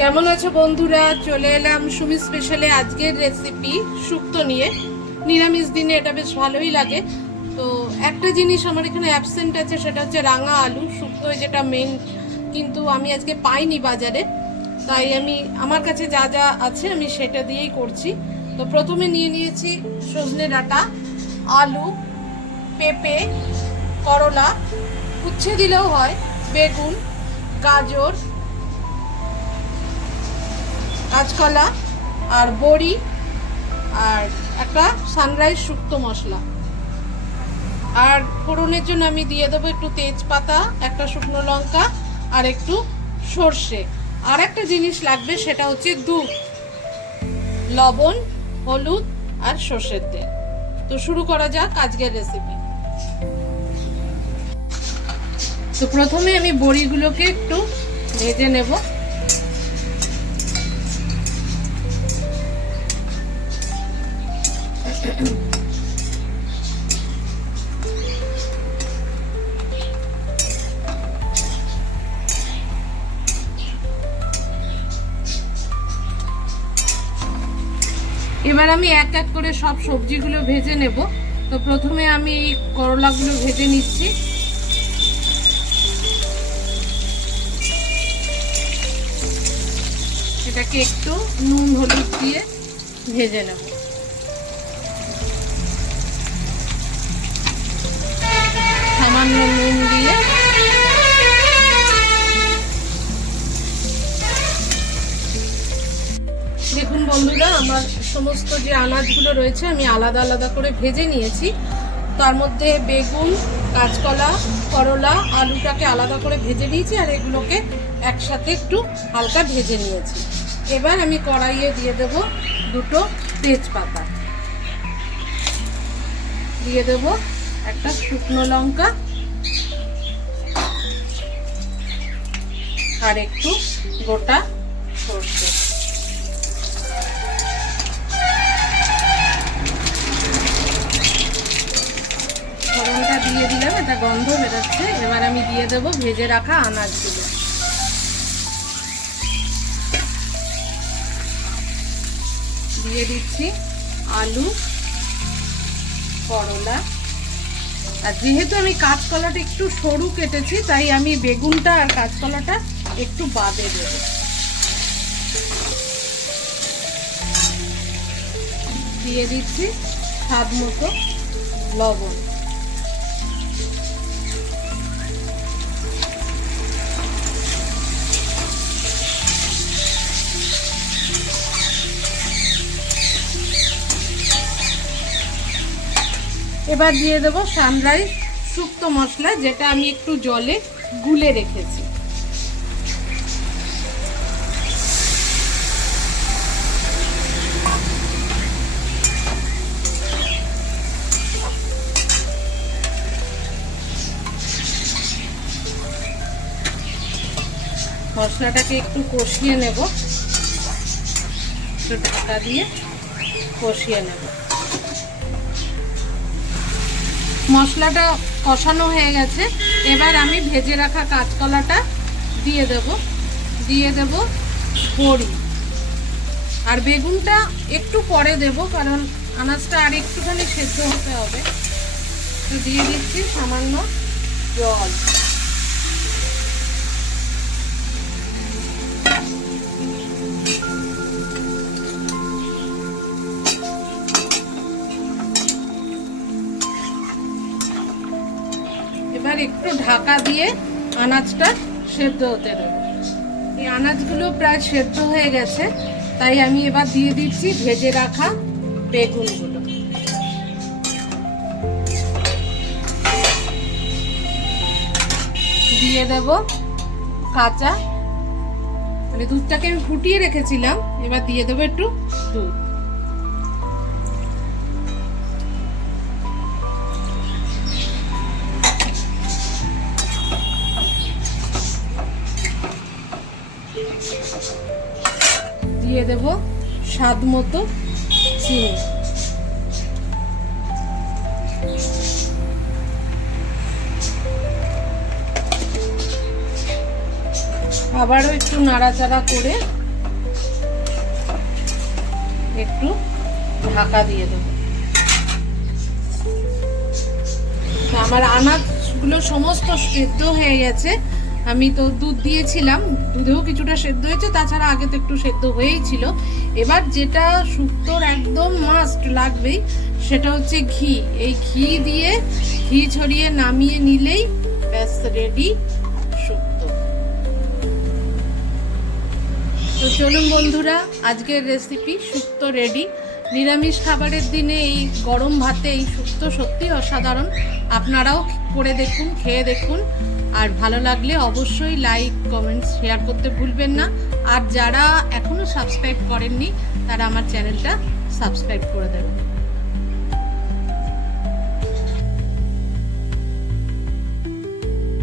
কেমন আছো বন্ধুরা? চলে এলাম সুমি স্পেশালে আজকের রেসিপি শুক্তো নিয়ে। নিরামিষ দিনে এটা বেশ ভালোই লাগে। তো একটা জিনিস আমার এখানে অ্যাবসেন্ট আছে, সেটা হচ্ছে রাঙা আলু শুক্তো যেটা মেন কিন্তু আমি আজকে পাইনি বাজারে। তাই আমি, আমার কাছে যা যা আছে আমি সেটা দিয়েই করছি। তো প্রথমে নিয়ে নিয়েছি সজনে ডাঁটা, আলু, পেঁপে, করলা। উচ্ছে দিলেও হয়, বেগুন, গাজর কাঁচকলা, আর বড়ি, আর একটা সানরাইজ শুক্তো মশলা। আর ফোড়নের জন্য আমি দিয়ে দেবো একটু তেজপাতা, একটা শুকনো লঙ্কা, আর একটু সর্ষে। আর একটা জিনিস লাগবে, সেটা হচ্ছে দুধ। লবণ, হলুদ, আর সর্ষের তেল। তো শুরু করা যাক আজকের রেসিপি তো প্রথমে আমি বড়িগুলোকে একটু ভেজে নেব। এবার আমি এক এক করে সব সবজিগুলো ভেজে নেব। তো প্রথমে আমি এই করলাগুলো ভেজে নিচ্ছি। এটাকে একটু নুন, হলুদ দিয়ে ভেজে নেব। সামান্য নুন দিয়ে দেখুন বন্ধুরা, আমার সমস্ত যে আনাজগুলো রয়েছে আমি আলাদা আলাদা করে ভেজে নিয়েছি। তার মধ্যে বেগুন, কাঁচকলা, করলা, আলুটাকে আলাদা করে ভেজে নিয়েছি আর এগুলোকে একসাথে একটু হালকা ভেজে নিয়েছি। এবার আমি কড়াইয়ে দিয়ে দেব দুটো তেজপাতা। দিয়ে দেব একটা শুকনো লঙ্কা আর একটু গোটা সর্ষে। দিলাম, এটা গন্ধ বেরোচ্ছে। এবার আমি দিয়ে দেব ভেজে রাখা আনাজগুলো। দিয়ে দিচ্ছি আলু, করলা। আর যেহেতু আমি কাঁচকলাটা একটু সরু কেটেছি, তাই আমি বেগুনটা আর কাঁচকলাটা একটু বাদে দেব। দিয়ে দিচ্ছি স্বাদ মতো লবণ। এবার দিয়ে দেব সানরাইজ শুক্তো মশলা, যেটা আমি একটু জলে গুলে রেখেছি। মশলাটাকে একটু কষিয়ে নেব। একটু ঢাকা দিয়ে কষিয়ে নেব। মশলাটা কষানো হয়ে গেছে। এবার আমি ভেজে রাখা কাঁচকলাটা দিয়ে দেব। দিয়ে দেব বড়ি। আর বেগুনটা একটু পরে দেব, কারণ আনাজটা আর একটুখানি সেদ্ধ হতে হবে। তো দিয়ে দিচ্ছি সামান্য জল। এবার একটু ঢাকা দিয়ে আনাজটা সেদ্ধ হতে দেবো। এই আনাজগুলো প্রায় সেদ্ধ হয়ে গেছে, তাই আমি এবার দিয়ে দিচ্ছি ভেজে রাখা বেগুনগুলো। দিয়ে দেব কাঁচা মানে দুধটাকে আমি ফুটিয়ে রেখেছিলাম, এবার দিয়ে দেবো একটু দুধ। দিয়ে দেব স্বাদ মতো চিনি। আবারও একটু নাড়াচাড়া করে একটু ঢাকা দিয়ে দেব। আমার আনাজগুলো সমস্ত সেদ্ধ হয়ে গেছে। আমি তো দুধ দিয়েছিলাম, দুধেও কিছুটা সেদ্ধ হয়েছে, তাছাড়া আগে তো একটু সেদ্ধ হয়েই ছিল। এবার যেটা শুক্তোর একদম মাস্ট লাগবেই, সেটা হচ্ছে ঘি। এই ঘি দিয়ে ঘি ছড়িয়ে নামিয়ে নিলেই ব্যাস রেডি শুক্তো। তো চলুন বন্ধুরা, আজকের রেসিপি শুক্তো রেডি নিরামিষ খাবারের দিনে এই গরম ভাতে এই শুক্তো সত্যি অসাধারণ। আপনারাও করে দেখুন, খেয়ে দেখুন। আর ভালো লাগলে অবশ্যই লাইক কমেন্ট শেয়ার করতে ভুলবেন না। আর যারা এখনও সাবস্ক্রাইব করেননি, তারা আমার চ্যানেলটা সাবস্ক্রাইব করে দেবেন।